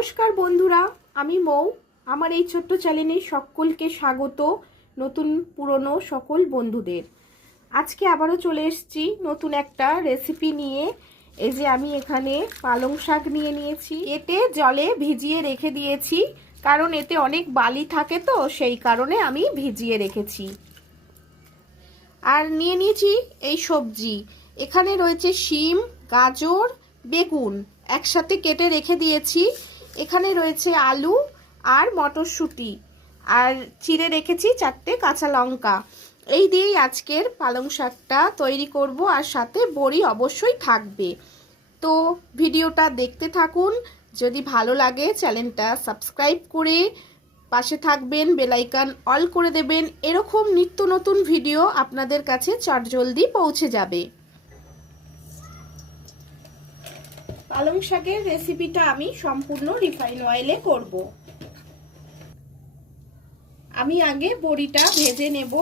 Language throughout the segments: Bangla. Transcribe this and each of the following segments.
নমস্কার বন্ধুরা, আমি মৌ। আমার এই ছোট্ট চ্যানেলে সকলকে স্বাগত, নতুন পুরনো সকল বন্ধুদের। আজকে আবারও চলে এসেছি নতুন একটা রেসিপি নিয়ে। এই যে আমি এখানে পালং শাক নিয়ে নিয়েছি। এতে জলে ভিজিয়ে রেখে দিয়েছি, কারণ এতে অনেক বালি থাকে তো, সেই কারণে আমি ভিজিয়ে রেখেছি। আর নিয়ে নিয়েছি এই সবজি। এখানে রয়েছে শিম, গাজর, বেগুন একসাথে কেটে রেখে দিয়েছি। এখানে রয়েছে আলু আর মটরশুঁটি। আর চিড়ে রেখেছি চারটে কাঁচা লঙ্কা। এই দিয়েই আজকের পালং শাকটা তৈরি করব আর সাথে বড়ি অবশ্যই থাকবে। তো ভিডিওটা দেখতে থাকুন। যদি ভালো লাগে চ্যানেলটা সাবস্ক্রাইব করে পাশে থাকবেন বেলাইকান অল করে দেবেন। এরকম নিত্য নতুন ভিডিও আপনাদের কাছে চটজলদি পৌঁছে যাবে। পালং শাকের রেসিপিটা আমি সম্পূর্ণ রিফাইন অয়েলে করব। আমি আগে বড়িটা ভেজে নেব।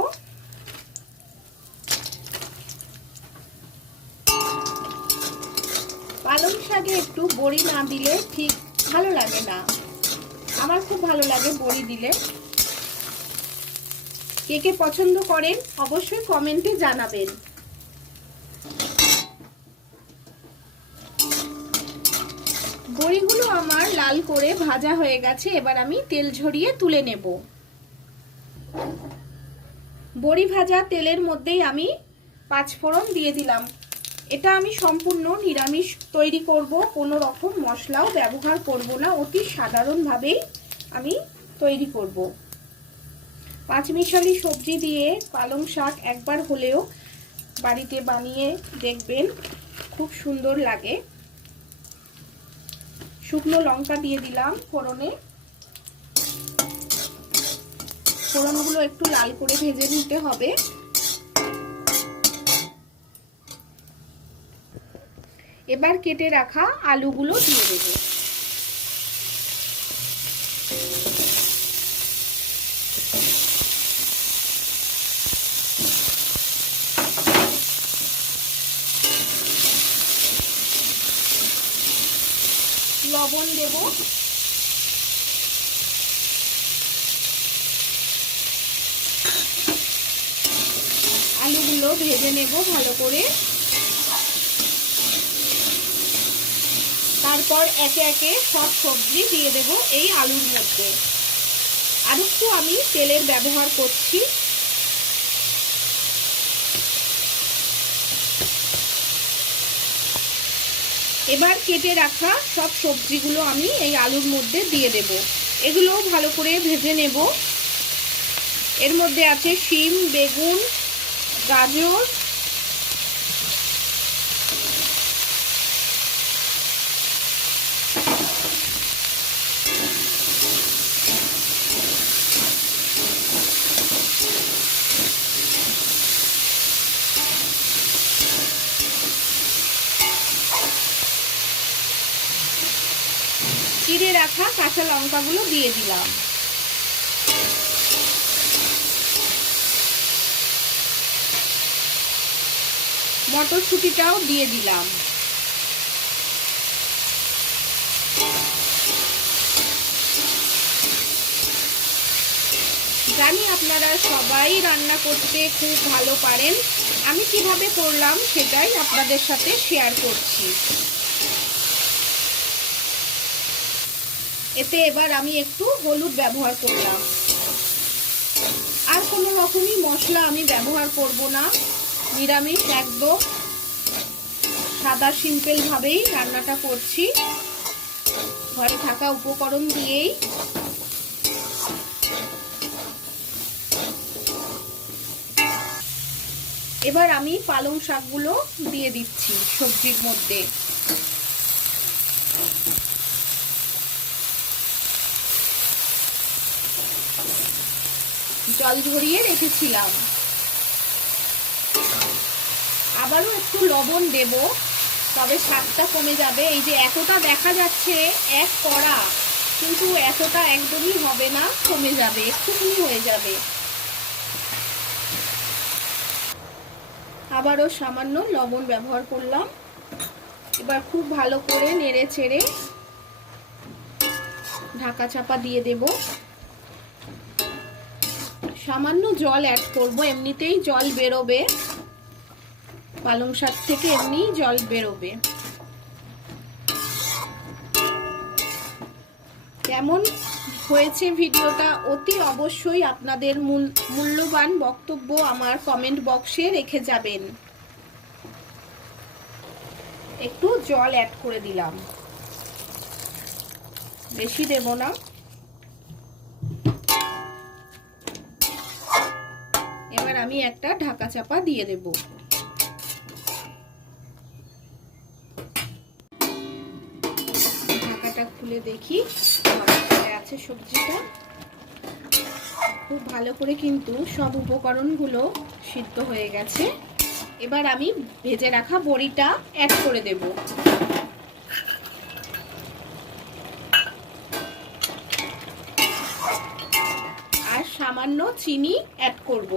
পালং শাকে একটু বড়ি না দিলে ঠিক ভালো লাগে না। আমার খুব ভালো লাগে বড়ি দিলে। কে কে পছন্দ করেন অবশ্যই কমেন্টে জানাবেন বড়িগুলো আমার লাল করে ভাজা হয়ে গেছে, এবার আমি তেল ঝরিয়ে তুলে নেব। বড়ি ভাজা তেলের মধ্যেই আমি পাঁচ ফোড়ন দিয়ে দিলাম। এটা আমি সম্পূর্ণ নিরামিষ তৈরি করব, কোনো রকম মশলাও ব্যবহার করব না, অতি সাধারণভাবেই আমি তৈরি করব। পাঁচমিশালি সবজি দিয়ে পালং শাক একবার হলেও বাড়িতে বানিয়ে দেখবেন, খুব সুন্দর লাগে। শুকনো লঙ্কা দিয়ে দিলাম ফোড়নে। ফোড়নগুলো একটু লাল করে ভেজে নিতে হবে। এবার কেটে রাখা আলুগুলো দিয়ে দেব। লবণ দেব। আলুগুলো ভেজে নেব ভালো করে। তারপর একে একে সব সবজি দিয়ে দেব এই আলুর মধ্যে। আর একটু আমি তেলের ব্যবহার করছি। এবার কেটে রাখা সব সবজিগুলো আমি এই আলুর মধ্যে দিয়ে দেব। এগুলো ভালো করে ভেজে নেব। এর মধ্যে আছে শিম, বেগুন, গাজর চিড়ে রাখা কাঁচা লঙ্কাগুলো দিয়ে দিলাম। মটরশুঁটিটাও দিয়ে দিলাম। জানি আপনারা সবাই রান্না করতে খুব ভালো পারেন। আমি কীভাবে করলাম সেটাই আপনাদের সাথে শেয়ার করছি। এতে এবার আমি একটু হলুদ ব্যবহার করলাম। আর কোনো রকমই মশলা আমি ব্যবহার করব না। নিরামিষ একদম। সাদা সিম্পলভাবেই রান্নাটা করছি। ঘরে থাকা উপকরণ দিয়েই। এবার আমি পালং শাকগুলো দিয়ে দিচ্ছি সবজির মধ্যে। জল ঝরিয়ে রেখেছিলাম। আবারও একটু লবণ দেব, তবে স্বাদটা কমে যাবে। এই যে এতটা দেখা যাচ্ছে এক কড়া, কিন্তু এতটা একদমই হবে না, কমে যাবে, একটুখানি হয়ে যাবে। আবারও সামান্য লবণ ব্যবহার করলাম। এবার খুব ভালো করে নেড়ে ছেড়ে ঢাকা চাপা দিয়ে দেব। সামান্য জল অ্যাড করব, এমনিতেই জল বেরোবে। পালং শাক থেকে এমনি জল বেরোবে। কেমন হয়েছে ভিডিওটা? অতি অবশ্যই আপনাদের মূল্যবান বক্তব্য আমার কমেন্ট বক্সে রেখে যাবেন। একটু জল অ্যাড করে দিলাম। বেশি দেব না। আমি একটা ঢাকা চাপা দিয়ে দেব। ঢাকাটা খুলে দেখি আছে সবজিটা। খুব ভালো করে কিন্তু সব উপকরণগুলো সিদ্ধ হয়ে গেছে। এবার আমি ভেজে রাখা বড়িটা অ্যাড করে দেব। আর সামান্য চিনি অ্যাড করব।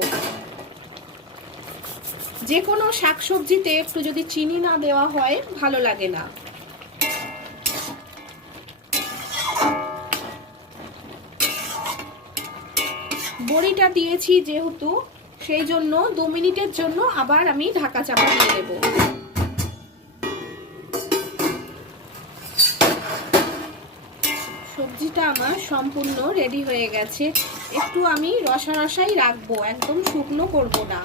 যে কোনো শাকসবজিতে একটু যদি চিনি না দেওয়া হয়, ভালো লাগে না। বড়িটা দিয়েছি যেহেতু, সেই জন্য দু মিনিটের জন্য আবার আমি ঢাকা চাপা দিয়ে দেব। সবজিটা আমার সম্পূর্ণ রেডি হয়ে গেছে। একটু আমি রসা রসাই রাখব, একদম শুকনো করব না।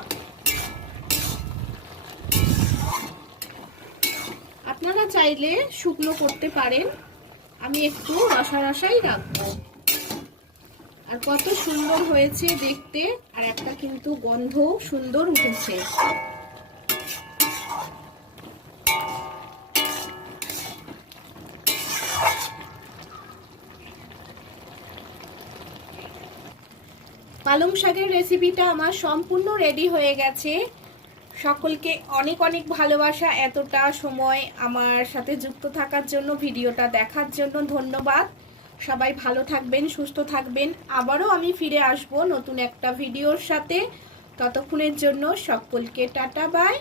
আপনারা চাইলে শুকনো করতে পারেন। আমি একটু রসা রসাই রাখব। আর কত সুন্দর হয়েছে দেখতে, আর একটা কিন্তু গন্ধ সুন্দর উঠেছে। পালং শাকের রেসিপিটা আমার সম্পূর্ণ রেডি হয়ে গেছে। সকলকে অনেক অনেক ভালোবাসা। এতটা সময় আমার সাথে যুক্ত থাকার জন্য, ভিডিওটা দেখার জন্য ধন্যবাদ। সবাই ভালো থাকবেন, সুস্থ থাকবেন। আবারও আমি ফিরে আসব নতুন একটা ভিডিওর সাথে। ততক্ষণের জন্য সকলকে টাটা, বাই।